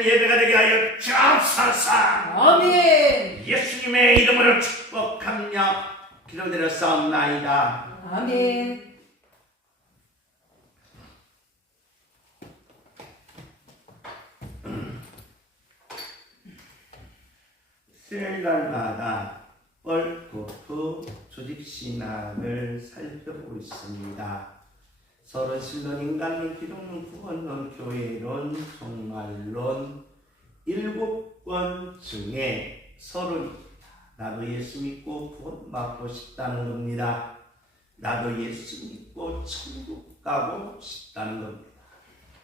예배가 되게 하여 주옵소서. 아멘. 예수님의 이름으로 축복하며 기도드려 싸움나이다. 아멘. 수요일날마다 월코프 조직신학을 살펴보고 있습니다. 서로 신론, 인간론, 기독론, 구원론, 교회론, 종말론 7권 중에 서론입니다. 나도 예수 믿고 구원받고 싶다는 겁니다. 나도 예수 믿고 천국 가고 싶다는 겁니다.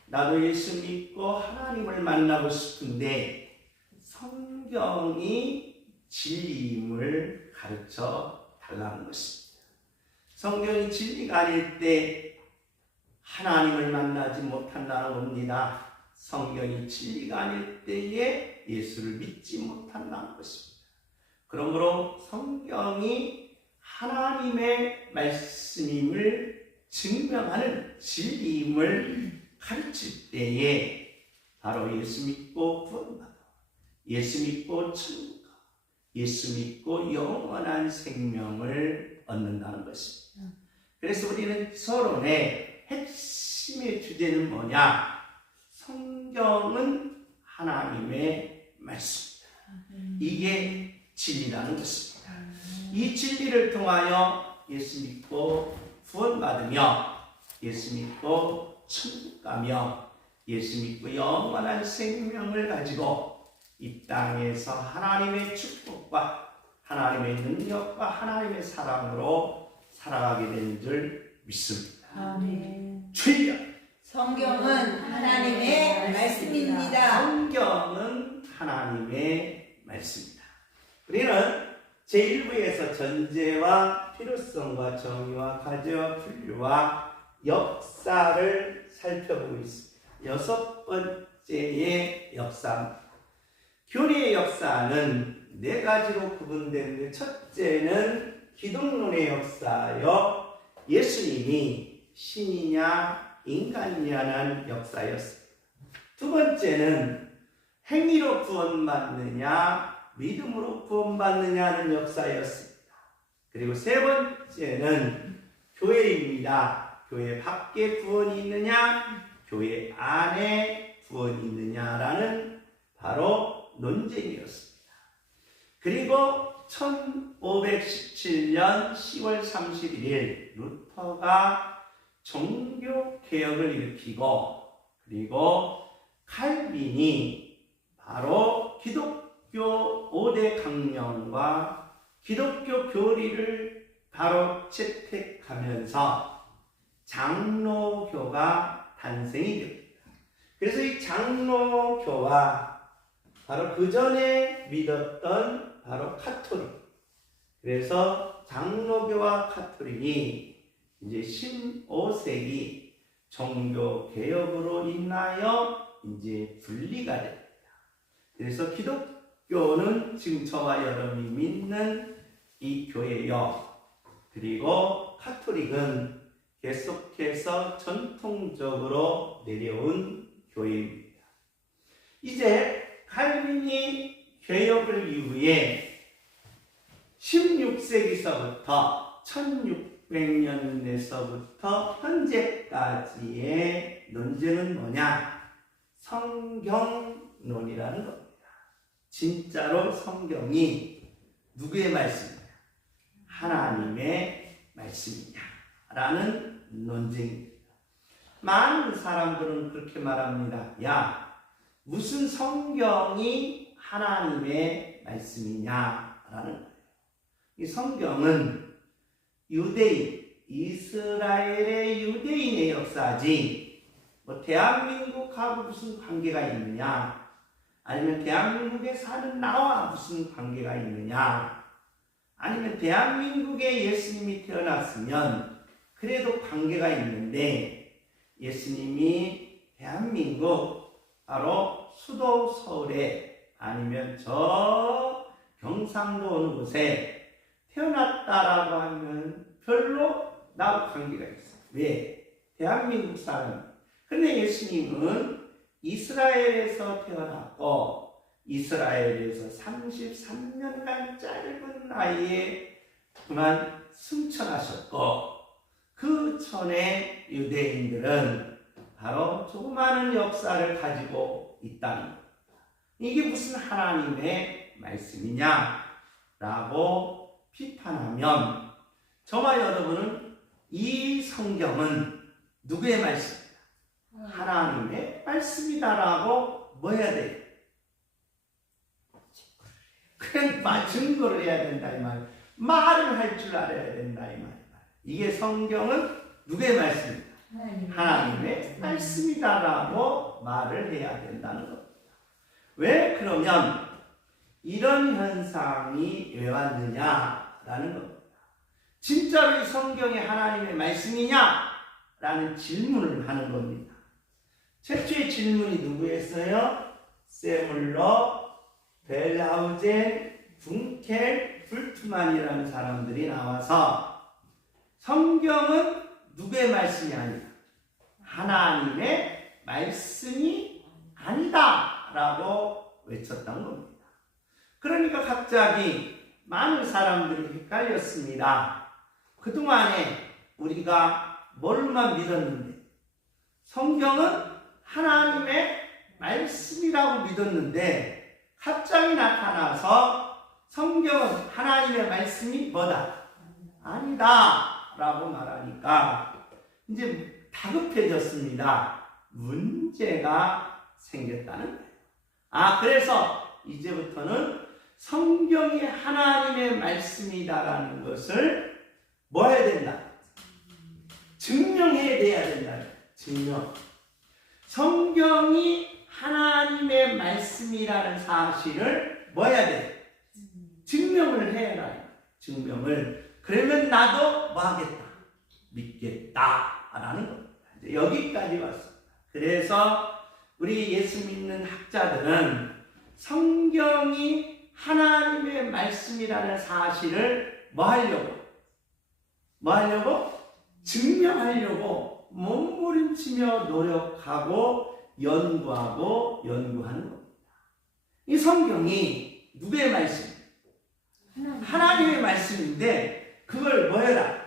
나도 예수 믿고 하나님을 만나고 싶은데 성경이 진리임을 가르쳐 달라는 것입니다. 성경이 진리가 아닐 때 하나님을 만나지 못한다는 겁니다. 성경이 진리가 아닐 때에 예수를 믿지 못한다는 것입니다. 그러므로 성경이 하나님의 말씀임을 증명하는 진리임을 가르칠 때에 바로 예수 믿고 구원받아, 예수 믿고 천국 가, 예수 믿고 영원한 생명을 얻는다는 것입니다. 그래서 우리는 서론의 핵심의 주제는 뭐냐? 성경은 하나님의 말씀입니다. 이게 진리라는 것입니다. 이 진리를 통하여 예수 믿고 구원받으며 예수 믿고 천국 가며 예수 믿고 영원한 생명을 가지고 이 땅에서 하나님의 축복과 하나님의 능력과 하나님의 사랑으로 살아가게 되는 줄 믿습니다. 아멘. 주여! 성경은 하나님의 말씀입니다. 성경은 하나님의 말씀입니다. 우리는 제1부에서 전제와 필요성과 정의와 가제와 분류와 역사를 살펴보고 있습니다. 6번째의 역사입니다. 교리의 역사는 4가지로 구분되는데, 첫째는 기독론의 역사여 예수님이 신이냐 인간이냐는 역사였습니다. 두 번째는 행위로 구원받느냐 믿음으로 구원받느냐는 역사였습니다. 그리고 세 번째는 교회입니다. 교회 밖에 구원이 있느냐 교회 안에 구원이 있느냐라는 바로 논쟁이었습니다. 그리고 1517년 10월 31일 루터가 종교개혁을 일으키고, 그리고 칼빈이 바로 기독교 5대 강령과 기독교 교리를 바로 채택하면서 장로교가 탄생이 됩니다. 그래서 이 장로교와 바로 그 전에 믿었던 바로 카톨릭, 그래서 장로교와 카톨릭이 이제 15세기 종교개혁으로 인하여 이제 분리가 됩니다. 그래서 기독교는 지금 저와 여러분이 믿는 이 교회요, 그리고 카톨릭은 계속해서 전통적으로 내려온 교회입니다. 이제 칼빈이 개혁을 이후에 16세기서부터 1600년에서부터 현재까지의 논쟁은 뭐냐? 성경론이라는 겁니다. 진짜로 성경이 누구의 말씀이냐? 하나님의 말씀이냐? 라는 논쟁입니다. 많은 사람들은 그렇게 말합니다. 야, 무슨 성경이 하나님의 말씀이냐? 라는 거예요. 이 성경은 유대인, 이스라엘의 유대인의 역사지, 뭐 대한민국하고 무슨 관계가 있느냐, 아니면 대한민국에 사는 나와 무슨 관계가 있느냐, 아니면 대한민국에 예수님이 태어났으면 그래도 관계가 있는데, 예수님이 대한민국 바로 수도 서울에 아니면 저 경상도 어느 곳에 태어났다라고 하면 별로 나하고 관계가 있어요. 왜? 대한민국 사람. 근데 예수님은 이스라엘에서 태어났고 이스라엘에서 33년간 짧은 나이에 그만 승천하셨고 그 전에 유대인들은 바로 조그마한 역사를 가지고 있다는 겁니다. 이게 무슨 하나님의 말씀이냐라고 비판하면 저와 여러분은 이 성경은 누구의 말씀이다? 하나님의 말씀이다라고 뭐 해야 돼요? 그냥 증거를 해야 된다 이 말. 말을 할 줄 알아야 된다 이 말. 이게 성경은 누구의 말씀이다? 하나님의 말씀이다라고 말을 해야 된다는 겁니다. 왜 그러면 이런 현상이 왜 왔느냐라는 겁니다. 진짜로 이 성경이 하나님의 말씀이냐라는 질문을 하는 겁니다. 최초의 질문이 누구였어요? 세물러, 벨하우젠, 둥켈, 불트만이라는 사람들이 나와서 성경은 누구의 말씀이 아니다. 하나님의 말씀이 아니다 라고 외쳤던 겁니다. 그러니까 갑자기 많은 사람들이 헷갈렸습니다. 그동안에 우리가 뭘만 믿었는데 성경은 하나님의 말씀이라고 믿었는데 갑자기 나타나서 성경은 하나님의 말씀이 뭐다? 아니다 라고 말하니까 이제 다급해졌습니다. 문제가 생겼다는 거예요. 그래서 이제부터는 성경이 하나님의 말씀이다라는 것을 뭐 해야 된다? 증명해야 된다. 증명. 성경이 하나님의 말씀이라는 사실을 뭐 해야 돼? 증명을 해라. 증명을. 그러면 나도 뭐 하겠다? 믿겠다라는 겁니다. 이제 여기까지 왔습니다. 그래서 우리 예수 믿는 학자들은 성경이 하나님의 말씀이라는 사실을 뭐 하려고? 증명하려고 몸부림치며 노력하고 연구하는 겁니다. 이 성경이 누구의 말씀? 하나님의 말씀인데 그걸 뭐 해라?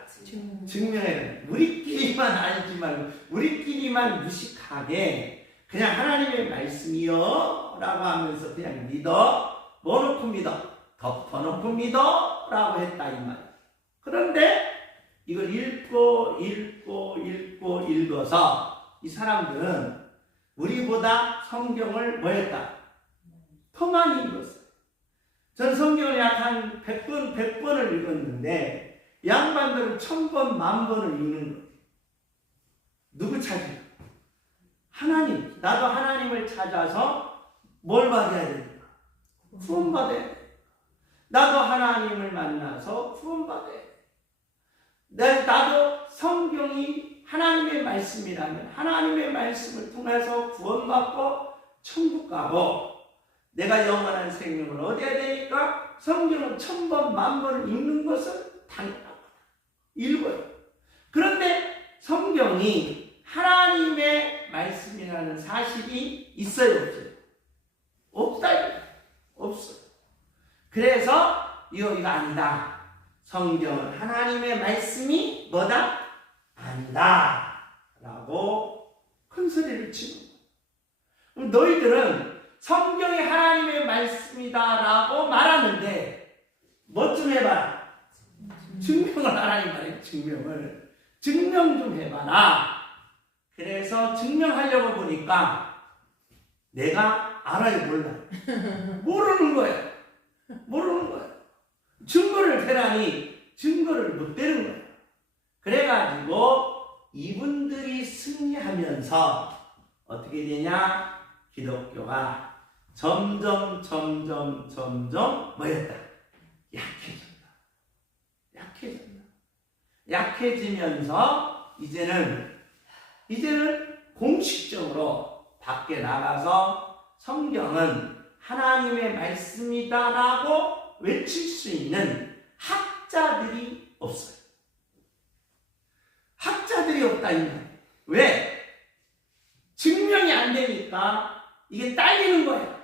증명해라. 우리끼리만 알지 말고 우리끼리만 무식하게 그냥 하나님의 말씀이요 라고 하면서 그냥 믿어. 뭐 놓고 믿어? 덮어놓고 믿어 라고 했다 이 말. 그런데 이걸 읽어서 이 사람들은 우리보다 성경을 뭐 했다? 더 많이 읽었어요. 전 성경을 약 한 100번을 읽었는데 양반들은 1000번, 10,000번을 읽는 거예요. 누구 찾아요? 하나님. 나도 하나님을 찾아서 뭘 받아야 됩니까? 구원받아야 돼. 나도 하나님을 만나서 구원받아야 돼. 나도 성경이 하나님의 말씀이라면 하나님의 말씀을 통해서 구원받고 천국 가고 내가 영원한 생명을 얻어야 되니까 성경은 1000번, 10,000번을 읽는 것은 당연하다. 읽어요. 그런데 성경이 하나님의 말씀이라는 사실이 있어요, 없어요? 없다. 없어요. 그래서 이거 아니다. 성경은 하나님의 말씀이 뭐다? 아니다. 라고 큰 소리를 치는 거예요. 너희들은 성경이 하나님의 말씀이다라고 말하는데 뭐 좀 해봐라. 증명을 하라는 말이에요. 증명 좀 해봐라. 그래서 증명하려고 보니까 내가 알아요, 몰라? 모르는 거예요. 증거를 대라니 증거를 못 대는 거예요. 그래가지고 이분들이 승리하면서 어떻게 되냐? 기독교가 점점 뭐였다? 약해지면서 이제는 공식적으로 밖에 나가서 성경은 하나님의 말씀이다라고 외칠 수 있는 학자들이 없어요. 학자들이 없다 이 말. 왜? 증명이 안 되니까. 그러니까 이게 딸리는 거야.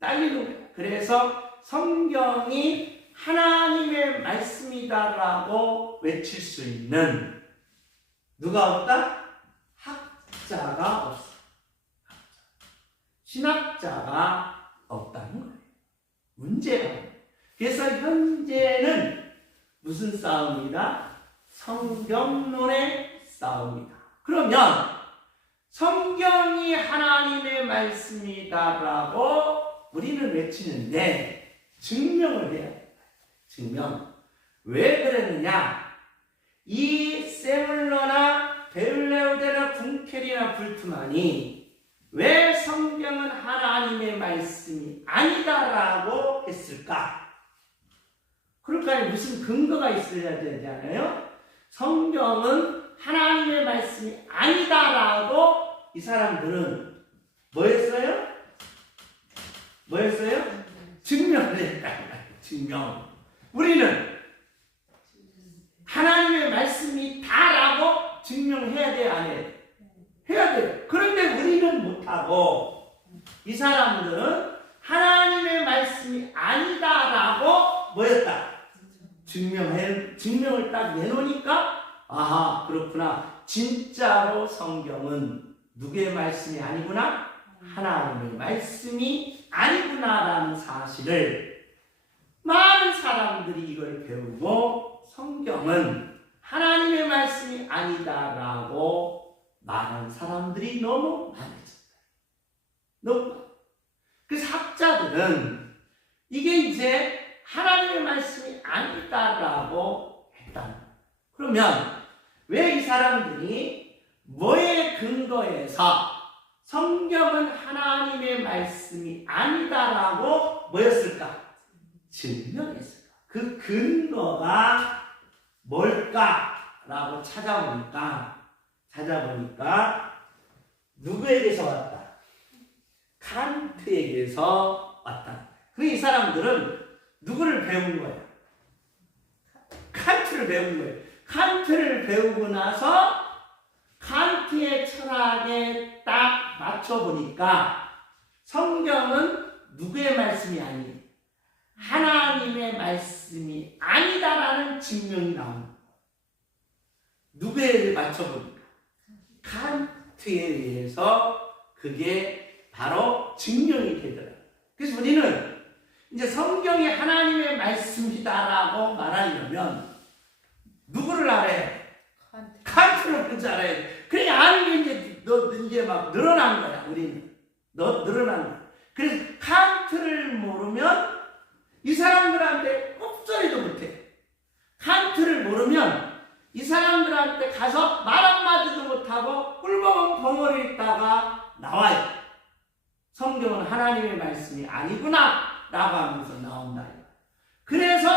딸리는 거야. 그래서 성경이 하나님의 말씀이다라고 외칠 수 있는 누가 없다? 학자가 없어. 신학자가 없다는 거예요. 문제가. 그래서 현재는 무슨 싸움이다? 성경론의 싸움이다. 그러면 성경이 하나님의 말씀이다라고 우리는 외치는데 증명을 해야 돼. 증명. 왜 그랬느냐? 이 세물러나 베울레오데나 궁켈이나 불트만이 왜 성경은 하나님의 말씀이 아니다라고 했을까? 그러니까 무슨 근거가 있어야 되잖아요. 성경은 하나님의 말씀이 아니다라고 이 사람들은 뭐 했어요? 뭐 했어요? 증명을 했다. 증명. 우리는 하나님의 말씀이 다라고 증명해야 돼, 안 해? 해야 돼. 그런데 우리는 못하고 이 사람들은 하나님의 말씀이 아니다라고 뭐였다? 증명을 딱 내놓으니까 아하, 그렇구나. 진짜로 성경은 누구의 말씀이 아니구나? 하나님의 말씀이 아니구나라는 사실을 많은 사람들이 이걸 배우고 성경은 하나님의 말씀이 아니다라고 말하는 사람들이 너무 많아졌어요. 너무. 그래서 학자들은 이게 이제 하나님의 말씀이 아니다라고 했다. 그러면 왜 이 사람들이 뭐에 근거해서 성경은 하나님의 말씀이 아니다라고 뭐였을까? 증명했을까? 그 근거가 뭘까라고 찾아보니까 누구에게서 왔다? 칸트에게서 왔다. 그래서 이 사람들은 누구를 배운 거야? 칸트를 배운 거예요. 칸트를 배우고 나서 칸트의 철학에 딱 맞춰보니까 성경은 누구의 말씀이 아니에요? 하나님의 말씀이 아니다라는 증명이 나옵니다. 누구에 맞춰보니까? 칸트에 의해서 그게 바로 증명이 되더라고요. 그래서 우리는 이제 성경이 하나님의 말씀이다라고 말하려면 누구를 알아야 돼? 칸트를 먼저 알아야 돼. 그러니까 아는 게 이제 막 늘어난 거야, 우리는. 늘어난 거야. 그래서 칸트를 모르면 이 사람들한테 꼽소리도 못해. 칸트를 모르면 이 사람들한테 가서 말 한마디도 못하고 꿀먹은 벙어리 있다가 나와요. 성경은 하나님의 말씀이 아니구나 라고 하면서 나온다. 그래서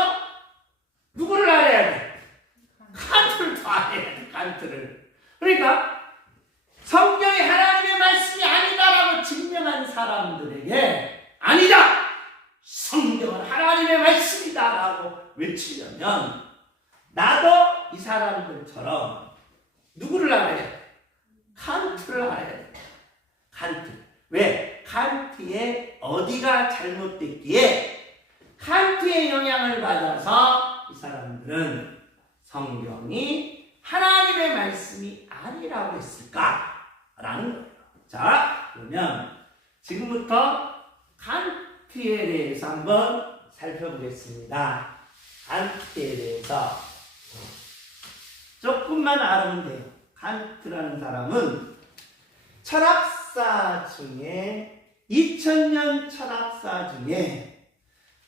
누구를 알아야 돼? 칸트를 더 알아야 돼. 칸트를. 그러니까 성경이 하나님의 말씀이 아니다라고 증명한 사람들에게 아니다! 성경은 하나님의 말씀이다라고 외치려면 나도 이 사람들처럼 누구를 알아야 돼? 칸트를 알아야 돼. 칸트. 왜? 칸트의 어디가 잘못됐기에 칸트의 영향을 받아서 이 사람들은 성경이 하나님의 말씀이 아니라고 했을까라는 거예요. 자, 그러면 지금부터 칸트에 대해서 한번 살펴보겠습니다. 칸트에 대해서 조금만 알아보면 돼요. 칸트라는 사람은 철학사 중에 2000년 철학사 중에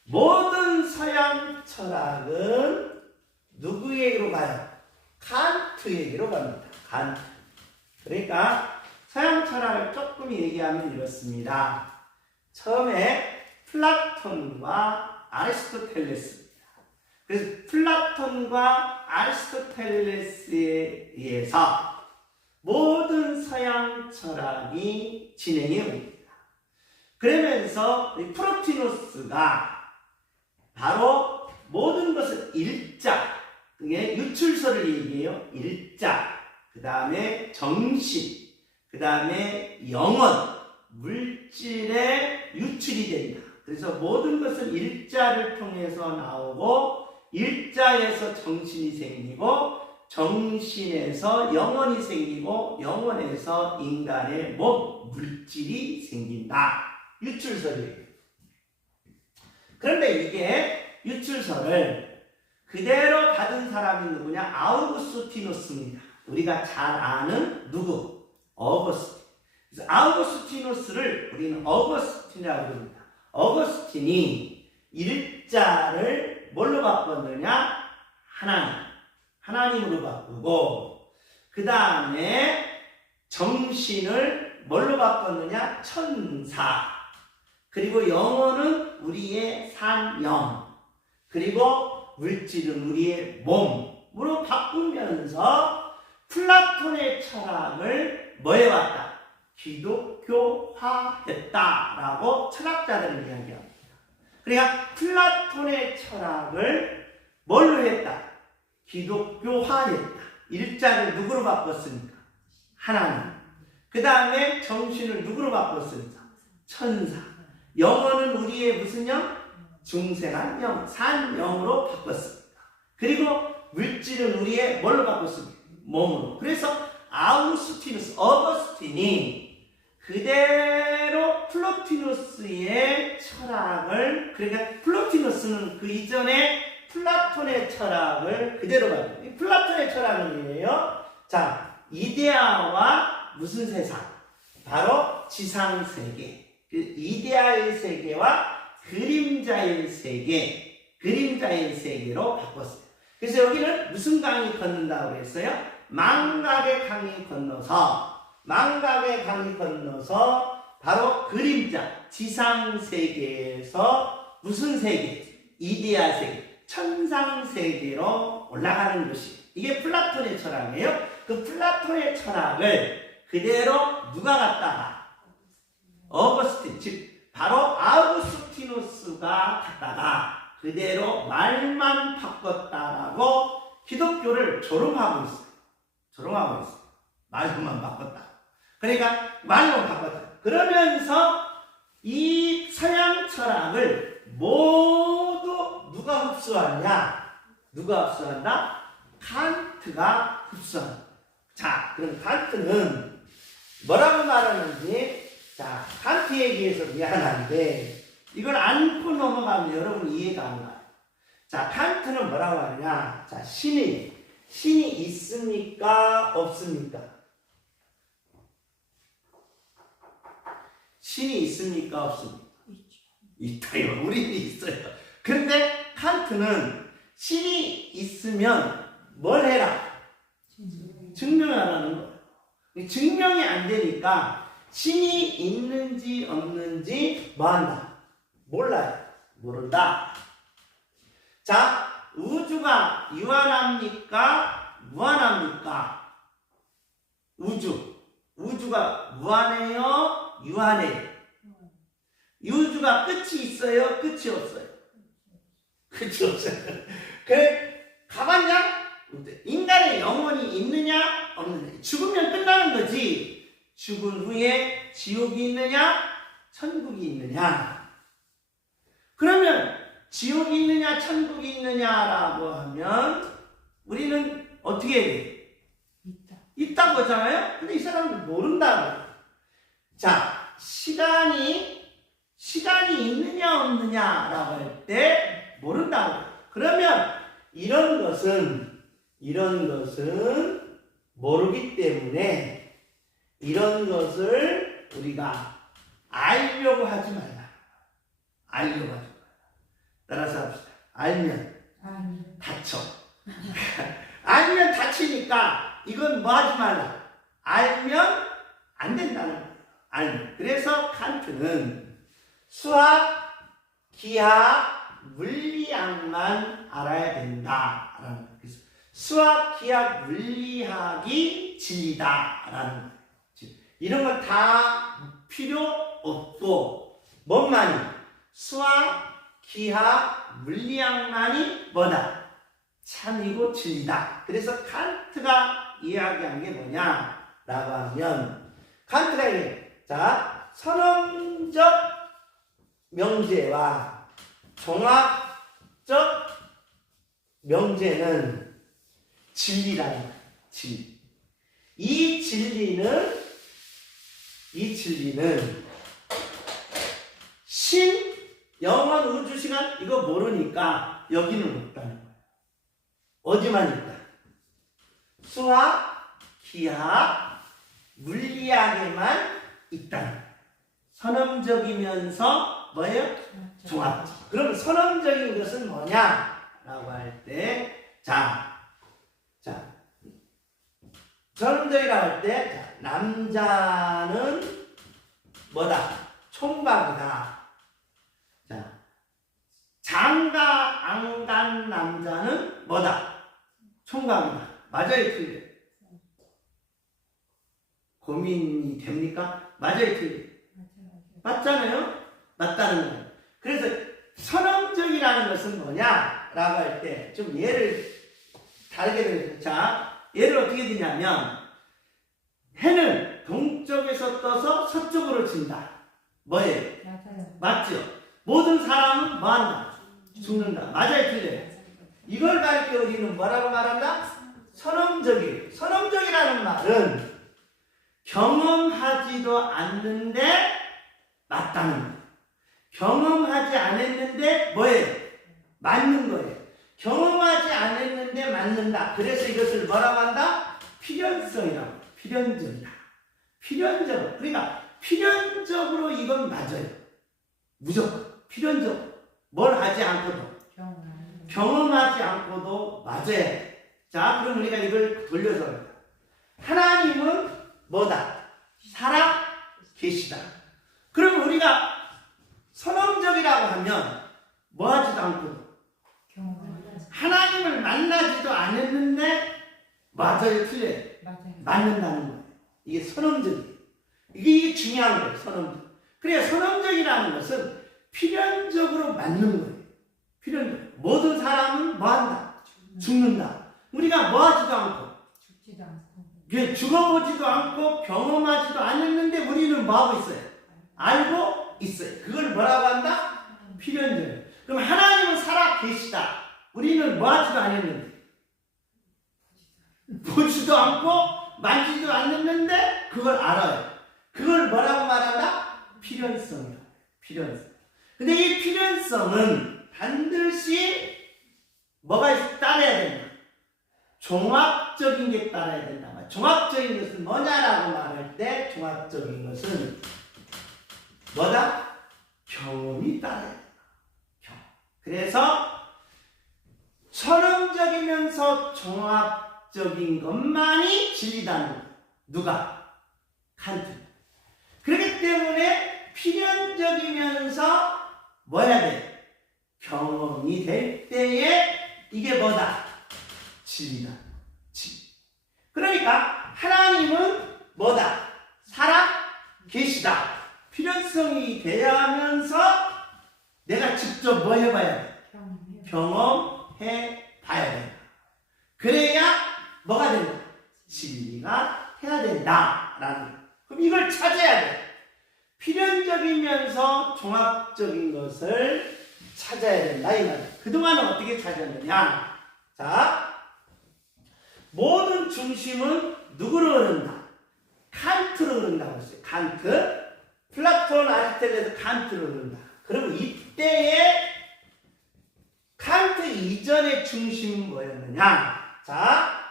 모든 서양 철학은 누구에게로 가요? 칸트에게로 갑니다. 칸트. 그러니까 서양 철학을 조금 얘기하면 이렇습니다. 처음에 플라톤과 아리스토텔레스입니다. 그래서 플라톤과 아리스토텔레스에 의해서 모든 서양 철학이 진행해 옵니다. 그러면서 프로티노스가 바로 모든 것을 일자, 그게 유출서를 얘기해요. 일자, 그 다음에 정신, 그 다음에 영원, 물질의 유출이 된다. 그래서 모든 것은 일자를 통해서 나오고 일자에서 정신이 생기고 정신에서 영혼이 생기고 영혼에서 인간의 몸, 물질이 생긴다. 유출설이에요. 그런데 이게 유출설을 그대로 받은 사람이 누구냐? 아우구스티누스입니다. 우리가 잘 아는 누구? 어거스틴. 그래서 아우구스티누스를 우리는 어거스틴이라고 부릅니다. 어거스틴이 일자를 뭘로 바꿨느냐? 하나님으로 바꾸고 그 다음에 정신을 뭘로 바꿨느냐? 천사. 그리고 영혼은 우리의 산영. 그리고 물질은 우리의 몸으로 바꾸면서 플라톤의 철학을 뭐 해왔다? 기독교화했다라고 철학자들은 이야기합니다. 그러니까 플라톤의 철학을 뭘로 했다? 기독교화했다. 일자를 누구로 바꿨습니까? 하나님. 그 다음에 정신을 누구로 바꿨습니까? 천사. 영혼은 우리의 무슨 영? 중생한 영, 산영으로 바꿨습니다. 그리고 물질은 우리의 뭘로 바꿨습니까? 몸으로. 그래서 어거스틴이 그대로 플로티누스의 철학을, 그러니까 플로티누스는 그 이전에 플라톤의 철학을 그대로 받아요. 플라톤의 철학은 뭐예요? 자, 이데아와 무슨 세상? 바로 지상세계. 그 이데아의 세계와 그림자의 세계로 바꿨어요. 그래서 여기는 무슨 강이 걷는다고 했어요? 망각의 강이 건너서 바로 그림자, 지상세계에서 무슨 세계? 이데아 세계, 천상세계로 올라가는 것이. 이게 플라톤의 철학이에요. 그 플라톤의 철학을 그대로 누가 갖다가? 어거스틴, 즉 바로 아우구스티누스가 갖다가 그대로 말만 바꿨다라고 기독교를 조롱하고 있어요. 말만 바꿨다. 그러니까 말로 바꿨다. 그러면서 이 서양 철학을 모두 누가 흡수하냐? 누가 흡수한다? 칸트가 흡수한다. 자, 그럼 칸트는 뭐라고 말하는지, 자, 칸트 얘기해서 미안한데 이걸 안고 넘어가면 여러분 이해가 안 가요. 자, 칸트는 뭐라고 하느냐? 자, 신이 있습니까? 없습니까? 신이 있습니까? 없습니까? 있다요. 우리는 있어요. 그런데 칸트는 신이 있으면 뭘 해라? 증명하라는 거예요. 증명이 안 되니까 신이 있는지 없는지 뭐 한다? 몰라요. 모른다. 자, 우주가 유한합니까? 무한합니까? 우주가 무한해요? 유한해요? 우주가 끝이 있어요? 끝이 없어요? 끝이 없어요. 그래, 가봤냐? 인간의 영혼이 있느냐? 없느냐? 죽으면 끝나는 거지. 죽은 후에 지옥이 있느냐? 천국이 있느냐? 그러면 지옥이 있느냐? 천국이 있느냐라고 하면 우리는 어떻게 해야 돼? 있다고 하잖아요? 근데 이 사람들 모른다고요. 자, 시간이 있느냐 없느냐라고 할 때 모른다고요. 그러면 이런 것은 모르기 때문에 이런 것을 우리가 알려고 하지 말라. 따라서 합시다. 알면 다쳐. 알면 다치니까 이건 뭐 하지 말라. 알면 안 된다는 거예요. 알면. 그래서 칸트는 수학, 기하, 물리학만 알아야 된다라는 거예요. 그래서 수학, 기하, 물리학이 진리다라는 거예요. 이런 건 다 필요 없고 뭐만이? 수학, 기하, 물리학만이 뭐다? 참이고 진리다. 그래서 칸트가 이야기한 게 뭐냐라고 하면 칸트가 자, 선언적 명제와 종합적 명제는 진리라는 거예요. 진리. 이 진리는 신, 영원, 우주, 시간 이거 모르니까 여기는 없다는 거예요. 어디만 있다. 수학, 기하, 물리학에만 있다는 거예요. 선언적이면서 뭐예요? 종합적. 그럼 선언적인 것은 뭐냐라고 할 때, 선언적이라고 할 때, 남자는 뭐다? 총각이다. 장가 안 간 남자는 뭐다? 총각이다. 맞아요, 틀려요? 고민이 됩니까? 맞아요, 틀려요? 맞잖아요? 맞다는 거예요. 그래서 선언적이라는 것은 뭐냐라고 할 때 좀 예를 다르게 들어요. 자, 예를 어떻게 드냐면 해는 동쪽에서 떠서 서쪽으로 진다. 뭐예요? 맞죠? 모든 사람은 뭐한다? 죽는다. 맞아요, 틀려요? 이걸 가리켜 우리는 뭐라고 말한다? 선언적이에요. 선언적이라는 말은 경험하지도 않는데 맞다는 거예요. 경험하지 않았는데 뭐예요? 맞는 거예요. 경험하지 않았는데 맞는다. 그래서 이것을 뭐라고 한다? 필연성이라고. 필연적이다. 필연적. 그러니까 필연적으로 이건 맞아요. 무조건. 필연적. 뭘 하지 않고도. 경험하지 않고도 맞아야 돼. 자, 그럼 우리가 이걸 돌려서 합니다. 하나님은 뭐다? 살아 계시다. 그럼 우리가 선언적이라고 하면 뭐 하지도 않고도 하나님을 만나지도 않았는데 맞아요, 틀려요? 맞는다는 거예요. 이게 선언적이에요. 이게 중요한 거예요, 선언적. 그래야 선언적이라는 것은 필연적으로 맞는 거예요. 필연적. 모든 사람은 뭐 한다? 죽는다. 우리가 뭐 하지도 않고 죽어보지도 않고 경험하지도 않았는데 우리는 뭐 하고 있어요? 알고 있어요. 그걸 뭐라고 한다? 필연적. 그럼 하나님은 살아 계시다. 우리는 뭐 하지도 않았는데 보지도 않고 만지지도 않았는데 그걸 알아요. 그걸 뭐라고 말한다? 필연성이다. 필연성. 근데 이 필연성은 반드시 뭐가 따라야 된다? 종합적인 게 따라야 된다. 종합적인 것은 뭐냐라고 말할 때 종합적인 것은 뭐다? 경험이 따라야 된다. 경험. 그래서 선언적이면서 종합적인 것만이 진리다는 거예요. 누가? 칸트. 그렇기 때문에 필연적이면서 뭐 해야 돼? 경험이 될 때에 이게 뭐다? 진리다. 진리. 그러니까 하나님은 뭐다? 살아 계시다. 필연성이 돼야 하면서 내가 직접 뭐 해봐야 돼? 경험해 봐야 된다. 그래야 뭐가 된다? 진리가 해야 된다라는 거예요. 그럼 이걸 찾아야 돼. 필연적이면서 종합적인 것을 찾아야 된다 이 말이에요. 그동안은 어떻게 찾았느냐? 자, 모든 중심은 누구로 흐른다? 칸트로 흐른다고 했어요. 칸트. 플라톤, 아리스토텔레스 칸트로 흐른다. 그럼 이때에 칸트 이전의 중심은 뭐였느냐? 자,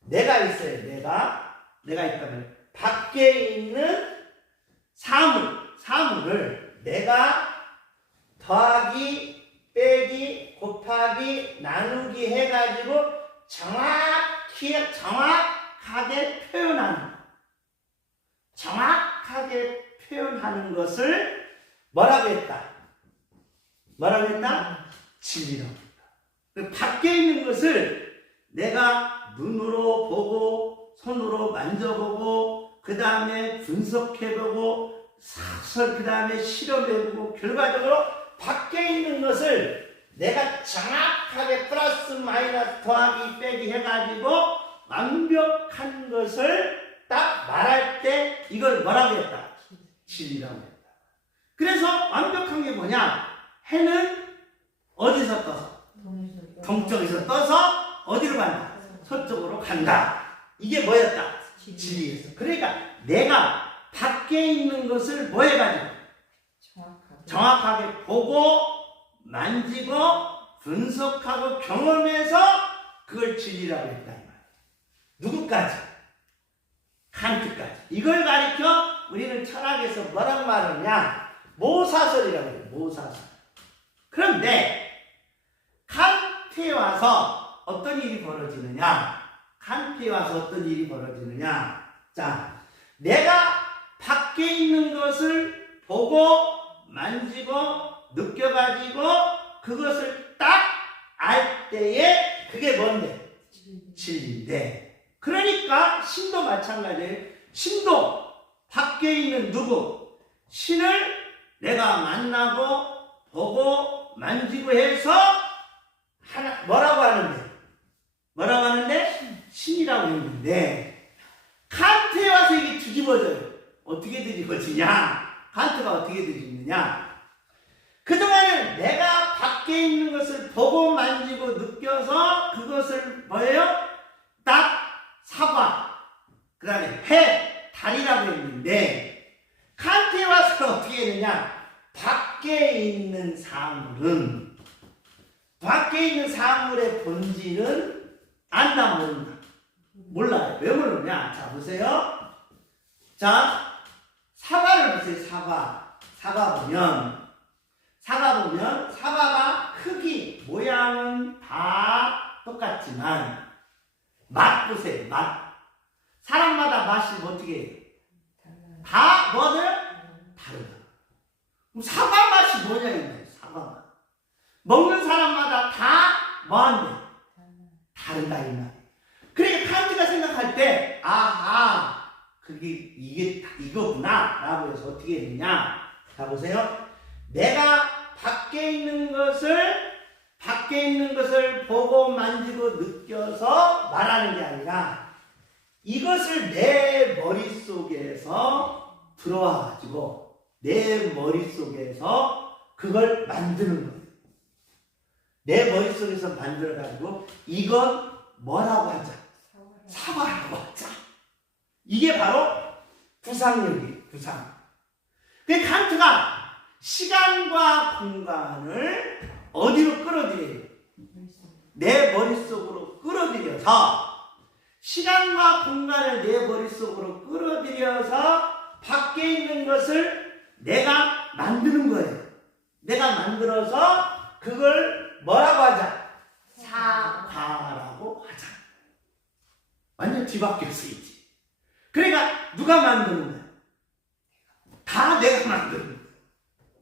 내가 있어요. 내가 있다면 밖에 있는 사물을 내가 더하기, 빼기, 곱하기, 나누기 해가지고 정확하게 표현하는 것을 뭐라고 했다? 진리라고 했다. 밖에 있는 것을 내가 눈으로 보고 손으로 만져보고 그 다음에 분석해보고 그 다음에 실험해보고 결과적으로 밖에 있는 것을 내가 정확하게 플러스 마이너스 더하기 빼기 해가지고 완벽한 것을 딱 말할 때 이걸 뭐라고 했다? 진리라고 했다. 그래서 완벽한 게 뭐냐? 해는 어디서 떠서? 동쪽에서 떠서 어디로 간다? 서쪽으로 간다. 이게 뭐였다? 진리였어. 그러니까 내가 밖에 있는 것을 뭐 해가지고? 정확하게 보고 만지고 분석하고 경험해서 그걸 진리라고 했다. 이 말이에요. 누구까지? 칸트까지. 이걸 가리켜 우리는 철학에서 뭐라고 말하냐? 모사설이라고 해요. 모사설. 그런데 칸트에 와서 어떤 일이 벌어지느냐? 칸트에 와서 어떤 일이 벌어지느냐? 자, 내가 밖에 있는 것을 보고 만지고 느껴가지고 그것을 딱 알 때에 그게 뭔데? 진리인데. 그러니까 신도 마찬가지예요. 신도 밖에 있는 누구? 신을 내가 만나고 보고 만지고 해서 하나 뭐라고 하는데? 뭐라고 하는데? 신이라고 했는데 칸트에 와서 이게 뒤집어져요. 어떻게 뒤집어지냐? 칸트가 어떻게 뒤집느냐? 그동안은 내가 밖에 있는 것을 보고 만지고 느껴서 그것을 뭐예요? 딱 사과, 그 다음에 해, 달이라고 했는데 칸트에 와서 어떻게 했느냐? 밖에 있는 사물은 밖에 있는 사물의 본질은 안다 모른다? 몰라요. 왜 모르냐? 자 보세요. 자 사과를 보세요. 사과 보면 사과가 크기 모양은 다 똑같지만 맛 보세요. 맛 사람마다 맛이 어떻게 해요? 다 뭐들? 다르다. 그럼 사과 맛이 뭐냐 이거예요. 사과 맛 먹는 사람마다 다 뭐한데? 다르다 이 말이에요. 그러니까 칸트가 생각할 때 아하 그게 이게 이거구나 라고 해서 어떻게 했느냐? 자 보세요. 내가 밖에 있는 것을 보고 만지고 느껴서 말하는 게 아니라 이것을 내 머릿속에서 들어와 가지고 내 머릿속에서 그걸 만드는 거예요. 내 머릿속에서 만들어 가지고 이건 뭐라고 하자? 사과라고 하자. 이게 바로 구상력이에요. 구상. 그 칸트가 시간과 공간을 어디로 끌어들여요? 내 머릿속으로 끌어들여서 시간과 공간을 내 머릿속으로 끌어들여서 밖에 있는 것을 내가 만드는 거예요. 내가 만들어서 그걸 뭐라고 하자? 사과라고 하자. 완전 뒤바뀌어 쓰이지. 그러니까 누가 만드는 거야? 다 내가 만드는 거야.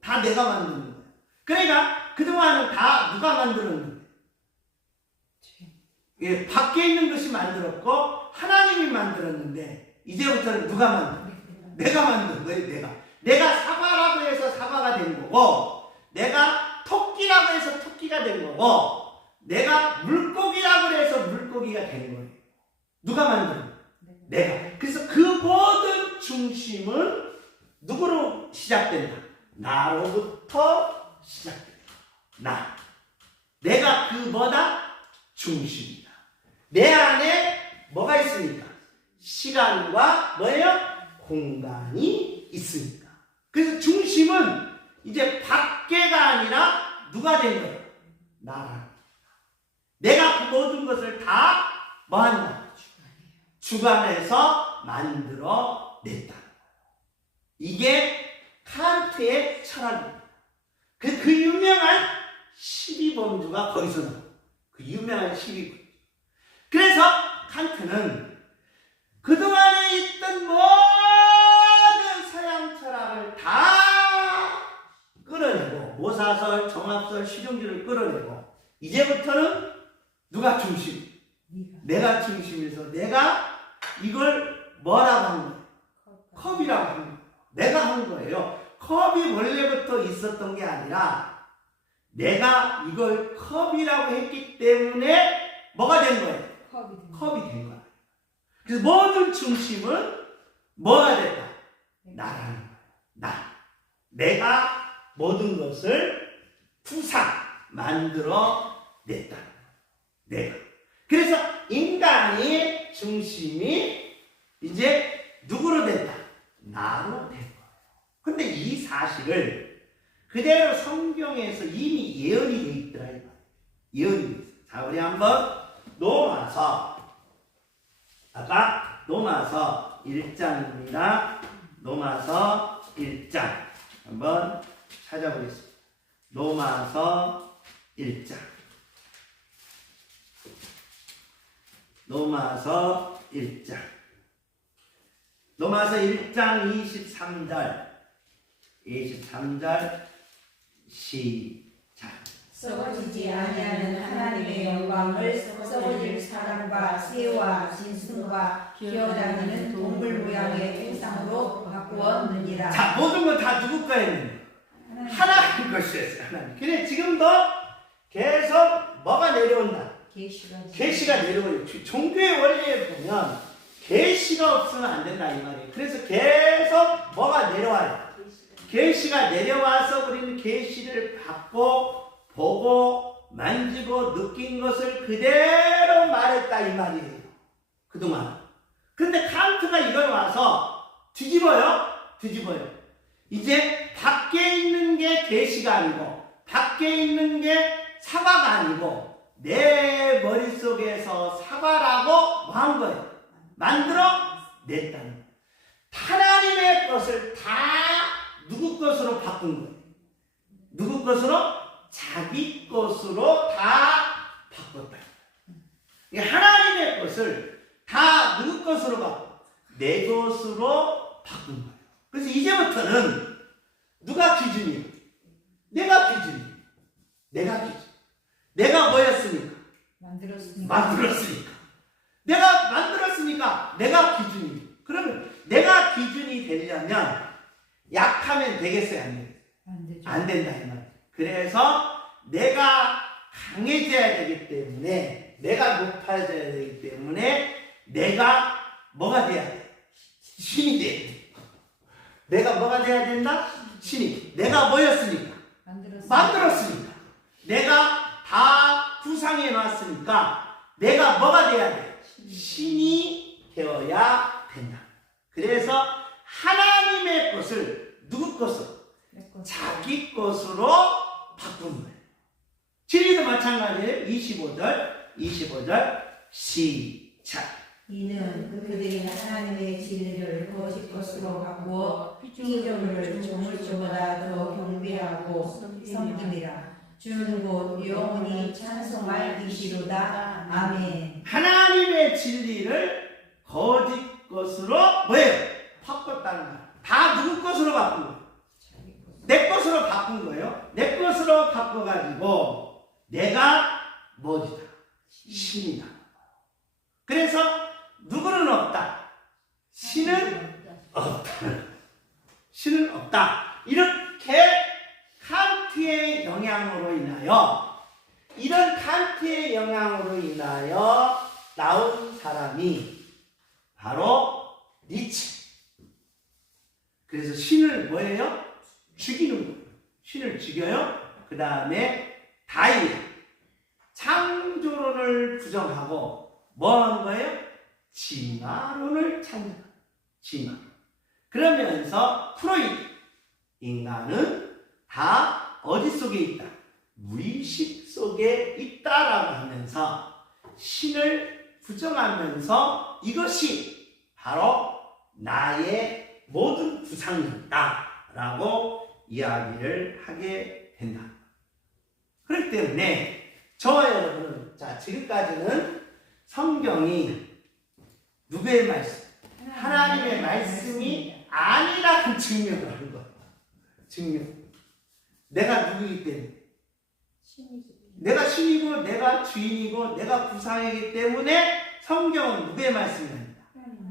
다 내가 만드는 거야. 그러니까 그동안은 다 누가 만드는 거야? 예, 밖에 있는 것이 만들었고 하나님이 만들었는데 이제부터는 누가 만들어? 내가 만든 거예요. 내가 사과라고 해서 사과가 된 거고 내가 토끼라고 해서 토끼가 된 거고 내가 물고기라고 해서 물고기가 된 거예요. 누가 만든? 내가. 그래서 그 모든 중심은 누구로 시작된다? 나로부터 시작된다. 나. 내가 그 뭐다? 중심이다. 내 안에 뭐가 있습니까? 시간과 뭐예요? 공간이 있습니다. 그래서 중심은 이제 밖에가 아니라 누가 된 거예요? 나라. 내가 그 모든 것을 다 뭐한다? 주관해서 만들어 냈다. 이게 칸트의 철학입니다. 그 유명한 12범주가 거기서 나와요. 그 유명한 12범주. 그래서 칸트는 그동안에 있던 모든 서양 철학을 다 끌어내고 모사설, 정합설, 실용주를 끌어내고 이제부터는 누가 중심? 내가 중심에서 내가 이걸 뭐라고 한 거예요? 컵이라고 한 거예요. 내가 한 거예요. 컵이 원래부터 있었던 게 아니라 내가 이걸 컵이라고 했기 때문에 뭐가 된 거예요? 컵이 된 거예요. 그래서 모든 중심은 뭐가 됐다? 나라는 거예요. 내가 모든 것을 만들어 냈다. 내가. 그래서 인간의 중심이 이제 누구로 된다? 나로 된 거예요. 근데 이 사실을 그대로 성경에서 이미 예언이 돼 있더라. 예언이 돼 있어요. 자, 우리 한번 아까 로마서 1장입니다. 로마서 1장 한번 찾아보겠습니다. 로마서 1장. 로마서 1장. 로마서 1장 23절 시작. 썩어지지 아니하는 하나님의 영광을 썩어질 사람과 새와 짐승과 기어다니는 동물 모양의 우상으로 바꾸었느니라. 자, 모든 건 다 누구 거였는데? 하나님 것이었어요. 하나님. 그래 지금도 계속 뭐가 내려온다? 계시가 내려오요. 종교의 원리에 보면 계시가 없으면 안 된다 이 말이에요. 그래서 계속 뭐가 내려와요. 계시가 내려와서 우리는 계시를 받고 보고 만지고 느낀 것을 그대로 말했다 이 말이에요. 그동안. 근데 칸트가 이걸 와서 뒤집어요. 이제 밖에 있는 게 계시가 아니고 밖에 있는 게 사과가 아니고 내 머릿속에서 사과라고 뭐 한 거예요? 만들어 냈다는 거예요. 하나님의 것을 다 누구 것으로 바꾼 거예요? 누구 것으로? 자기 것으로 다 바꿨다. 하나님의 것을 다 누구 것으로 바꿔? 내 것으로 바꾼 거예요. 그래서 이제부터는 누가 기준이에요? 내가 기준이에요. 내가 뭐였습니까? 만들었으니까. 내가 만들었으니까 내가 기준이에요. 그러면 내가 기준이 되려면 약하면 되겠어요? 안 되겠어요? 안 된다 이 말이에요. 그래서 내가 강해져야 되기 때문에 내가 높아져야 되기 때문에 내가 뭐가 돼야 돼? 신이 돼야 돼. 내가 뭐가 돼야 된다? 신이. 내가 뭐였으니까? 만들었으니까. 내가 다 구상해 놨으니까 내가 뭐가 돼야 돼? 신이 되어야 된다. 그래서 하나님의 것을 누구 것으로? 자기 것으로 바꾼 거예요. 진리도 마찬가지예요. 25절 시작. 이는 그들이 하나님의 진리를 거짓 것으로 바꾸어 피조물을 조물주보다 더 경배하고 섬김이라. 주는 곧 영원히 찬송할 이시로다. 아멘. 하나님의 진리를 거짓 것으로 뭐예요? 바꿨다는 거예요. 다 누구 것으로 바꾼 거예요? 내 것으로 바꾼 거예요. 내 것으로 바꿔가지고 내가 뭐지다? 신이다. 그래서 누구는 없다. 신은 없다. 신은 없다. 이렇게 칸트의 영향으로 인하여 이런 칸트의 영향으로 인하여 나온 사람이 바로 니체. 그래서 신을 뭐예요? 죽이는 거예요. 신을 죽여요. 그 다음에 다이어. 창조론을 부정하고 뭐 하는 거예요? 진화론을 찾는 거예요. 진화. 그러면서 프로이드. 인간은 다 어디 속에 있다? 무의식 속에 있다라고 하면서 신을 부정하면서 이것이 바로 나의 모든 구상이었다라고 이야기를 하게 된다. 그렇기 때문에 저와 여러분은 자 지금까지는 성경이 누구의 말씀? 하나님의 말씀이 아니라는 증명을 한 거예요. 증명. 내가 누구이기 때문에. 내가 신이고 내가 주인이고 내가 구상이기 때문에 성경은 누구의 말씀이 아니다.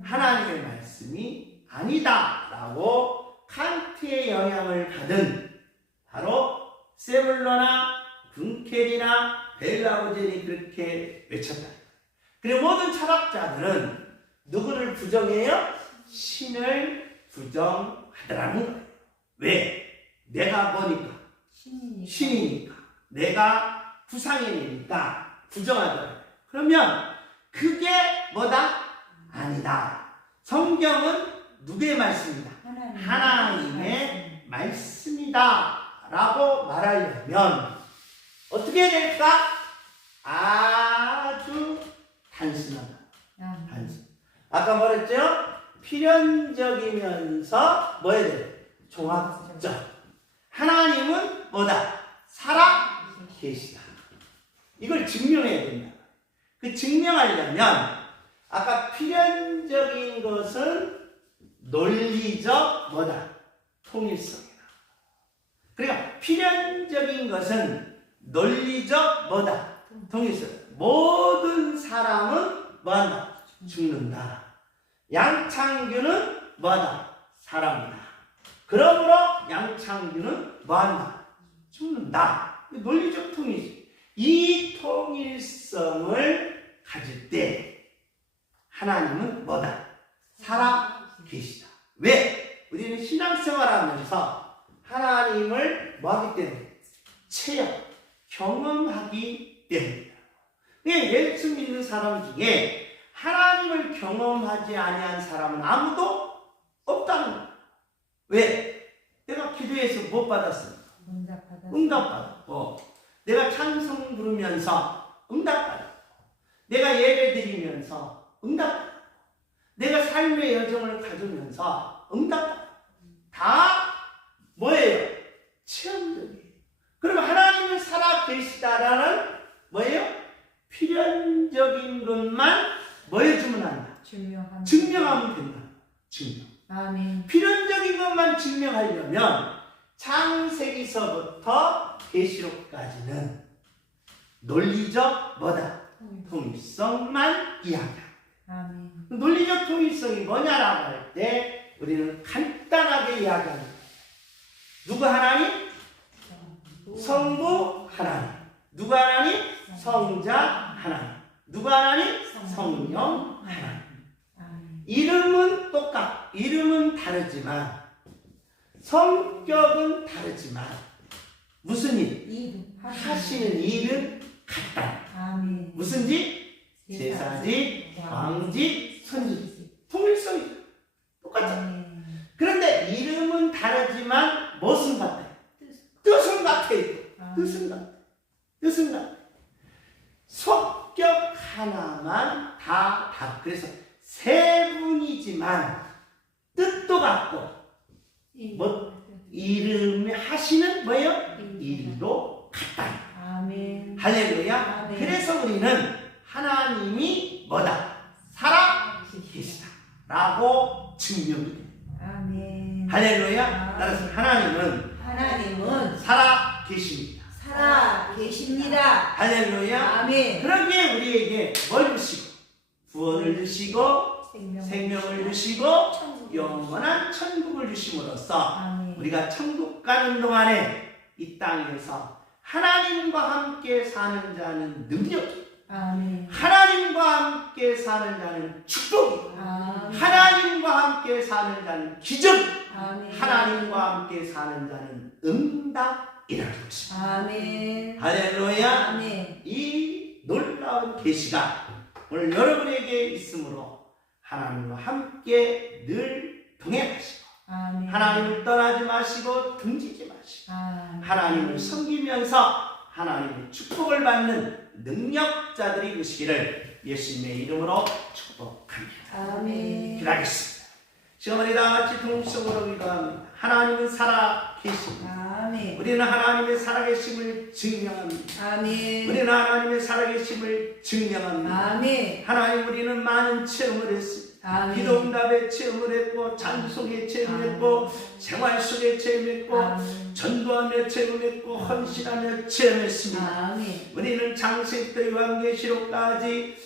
하나님의 말씀이 아니다라고 칸트의 영향을 받은 바로 세블러나 군켈이나 벨라우젠이 그렇게 외쳤다. 그리고 모든 철학자들은 누구를 부정해요? 신을 부정하더라는 거예요. 왜? 내가 뭐니까? 신이니까. 내가 구상이니까 부정하더라. 그러면 그게 뭐다? 아니다. 성경은 누구의 말씀이다? 하나님의 말씀이다 라고 말하려면 어떻게 될까? 아주 단순하다. 단순. 아까 말했죠? 필연적이면서 뭐야 돼? 종합적. 하나님은 뭐다? 살아 계시다. 이걸 증명해야 된다. 그 증명하려면 아까 필연적인 것은 논리적 뭐다? 통일성이다. 그러니까 필연적인 것은 논리적 뭐다? 통일성. 모든 사람은 뭐한다? 죽는다. 양창규는 뭐하다? 사람이다. 그러므로 양창규는 뭐한다? 죽는다. 논리적 통일성. 이 통일성을 가질 때 하나님은 뭐다? 살아 계시다. 왜? 우리는 신앙생활하면서 하나님을 뭐하기 때문에? 체험, 경험하기 때문이다. 예수 믿는 사람 중에 하나님을 경험하지 아니한 사람은 아무도 없다는 거야. 왜? 내가 기도해서 못 받았어. 응답받았고, 내가 찬송 부르면서 응답받았고, 내가 예배 드리면서 응답받았고, 내가 삶의 여정을 가지면서 응답받았고, 다 뭐예요? 체험적이에요. 그럼 하나님은 살아 계시다라는 뭐예요? 필연적인 것만 뭐 해주면 한다? 증명하면 된다. 증명. 아멘. 필연적인 것만 증명하려면 창세기서부터 계시록까지는 논리적 뭐다? 통일성만 이야기한다. 아멘. 논리적 통일성이 뭐냐라고 할 때 우리는 간단하게 이야기합니다. 누구 하나님? 성부 하나님. 누구 하나님? 성자 하나님. 누구 하나님? 성령 하나님. 이름은 이름은 다르지만 성격은 다르지만 무슨 일? 하시는 일은 같다. 아멘. 무슨 일? 제사지, 왕지, 선지지. 통일성이다. 똑같아. 그런데 이름은 다르지만 무엇은 같아? 뜻은 같아. 뜻은 같아. 뜻은 같아. 성격 하나만 다. 그래서 세 분이지만 뜻도 같고 이름이 하시는 뭐예요? 일도 같다. 아멘. 할렐루야. 아멘. 그래서 우리는 하나님이 뭐다? 살아 계시다 라고 증명이 돼. 아멘. 할렐루야. 따라서 하나님은 살아 계십니다. 살아 계십니다. 할렐루야. 아멘. 그러기에 우리에게 뭘 주시고 구원을 주시고 생명을 주시고 영원한 천국을 주심으로써 아멘. 우리가 천국 가는 동안에 이 땅에서 하나님과 함께 사는 자는 능력, 아멘. 하나님과 함께 사는 자는 축복, 아멘. 하나님과 함께 사는 자는 기적, 아멘. 하나님과 함께 사는 자는 응답이라는 것입니다. 아멘. 할렐루야. 아멘. 이 놀라운 계시가 오늘 여러분에게 있으므로 하나님과 함께 늘 동행하시고 아멘. 하나님을 떠나지 마시고 등지지 마시고 아멘. 하나님을 섬기면서 하나님의 축복을 받는 능력자들이 되시기를 예수님의 이름으로 축복합니다. 아멘. 기도하겠습니다. 시어머니 다 같이 동성으로 기도합니다. 하나님은 살아 계십니다. 아멘. 우리는 하나님의 살아계심을 증명합니다. 아멘. 우리는 하나님의 살아계심을 증명합니다. 아멘. 하나님, 우리는 많은 체험을 했습니다. 아멘. 기도응답에 체험을 했고 찬송에 체험했고 생활 속에 체험했고 아멘. 전도하며 체험했고 헌신하며 체험했습니다. 아멘. 우리는 창세기부터 요한계시록까지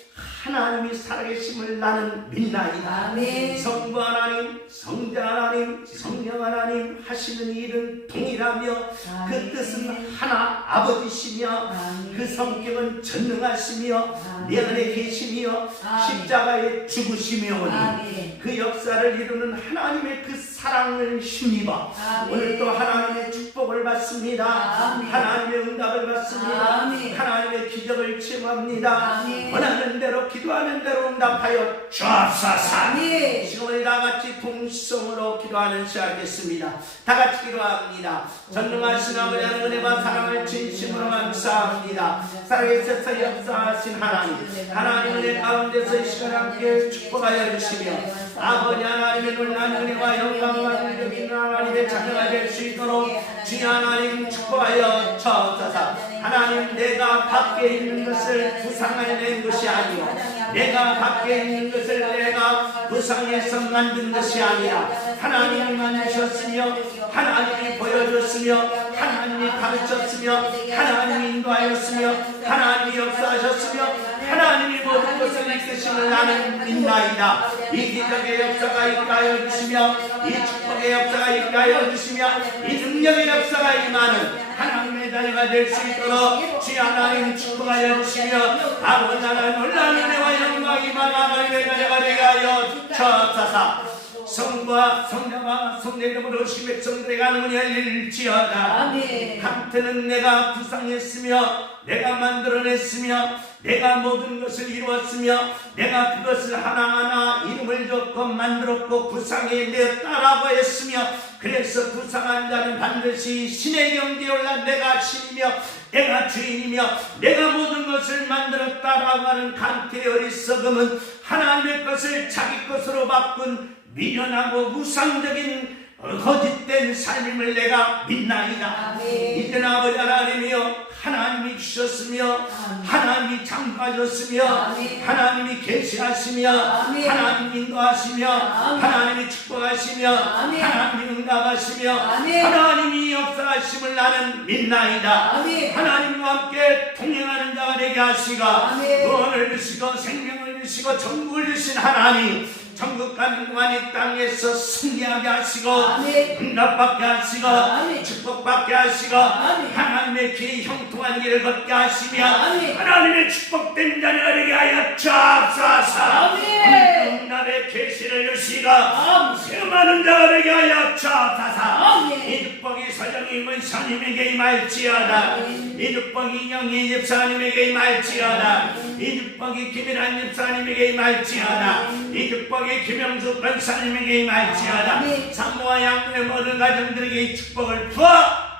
하나님이 살아계심을 나는 믿나이다. 아멘. 성부 하나님, 성자 하나님, 성령 하나님 하시는 일은 동일하며 그 아멘. 뜻은 하나 아버지시며 아멘. 그 성격은 전능하시며 아멘. 내 안에 계시며 아멘. 십자가에 죽으시며 아멘. 그 역사를 이루는 하나님의 그 사랑을 힘입어 아멘. 오늘 또 하나님의 축복을 받습니다. 아멘. 하나님의 응답을 받습니다. 아멘. 하나님의 기적을 체험합니다. 아멘. 원하는 대로 기도하는 대로 응답하여 주옵소서. 아멘. 지금 다 같이 동성으로 기도하는 시작하겠습니다. 다 같이 기도합니다. 전능하신 아버지 하나님 은혜와 사랑을 진심으로 감사합니다. 살아계셔서 역사하신 하나님, 하나님 은혜 가운데서 이 시간 함께 축복하여 주시며 아버지 하나님의 놀라운 은혜와 영광과 능력이 하나님의 자녀가 될 수 있도록 주여 하나님 축복하여 주옵소서. 하나님 내가 밖에 있는 것을 부상해낸 것이 아니요 내가 밖에 있는 것을 내가 부상해서 만든 것이 아니라 하나님이 만드셨으며 하나님이 보여줬으며 하나님이 가르쳤으며 하나님이 인도하였으며 하나님이 역사하셨으며 하나님이 모든 것을 이끄심을 나는 믿나이다. 이 기적의 역사가 있게 하여 주시며 이 축복의 역사가 있게 하여 주시며 이 능력의 역사가 임하는 하나님의 자녀가 될 수 있도록 주여 하나님 축복하여 주시며 아버지 하나님 놀라운 은혜와 영광이 임한 하나님의 자녀가 되게 하여 주옵소서. 성부와 성자와 성령 이름으로 오신 백성들에게 하는 문이 열릴지어다. 아멘. 한때는 내가 구상했으며 내가 만들어냈으며 내가 모든 것을 이루었으며 내가 그것을 하나하나 이름을 줬고 만들었고 구상해 내었다라고 했으며 그래서 구상한 자는 반드시 신의 경지에 올라 내가 신이며 내가 주인이며 내가 모든 것을 만들었다라고 하는 간태의 어리석음은 하나님의 것을 자기 것으로 바꾼 미련하고 무상적인 거짓된 삶임을 내가 믿나이다. 아멘. 이제는 아버지 하나님이여 하나님이 주셨으며 아멘. 하나님이 장구하셨으며 아멘. 하나님이 계시하시며 아멘. 하나님이 인도하시며 아멘. 하나님이 축복하시며 아멘. 하나님이 응답하시며 아멘. 하나님이 역사하심을 나는 믿나이다. 아멘. 하나님과 함께 동행하는 자가 되게 하시고 아멘. 구원을 주시고 생명을 주시고 천국을 주신 하나님 천국 가는 동안 이 땅에서 승리하게 하시고 아멘. 응답받게 하시고 아멘. 축복받게 하시고 아멘. 하나님의 길 형통한 길을 걷게 하시며 아멘. 하나님의 축복된 자녀가 되게 하여 주옵소서. 아멘. 응답의 계시를 주시고 아멘. 수많은 자가 되게 하여 주옵소서. 아멘. 이 축복이 서정이 문사님에게 임할지어다. 아멘. 이 축복이 영희 집사님에게 임할지어다. 이 축복이 김일한 집사님에게 임할지어다. 이 축복이 김영수 권사님에게 임할지어다. 아멘. 산모와 양의 모든 가정들에게 이 축복을 부어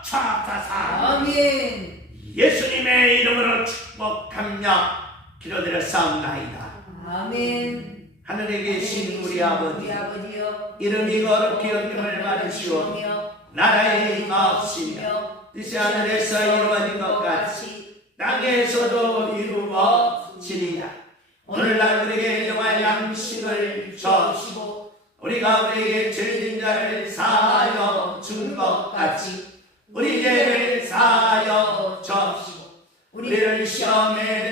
주옵소서. 아멘. 예수님의 이름으로 축복하며 기도드렸사옵나이다. 아멘. 하늘에 계신 우리 아버지 우리 아버지여 이름이 거룩히 여김을 받으시오 나라의 의가 없으며 뜻이 하늘에서 이루어진 것 같이 땅에서도 이루어지리라. 오늘날 우리에게 일용할 양식을 주시고 우리가 우리에게 죄진 자를 사하여 준 것 같이 우리 죄를 사하여 주시고 우리를 시험에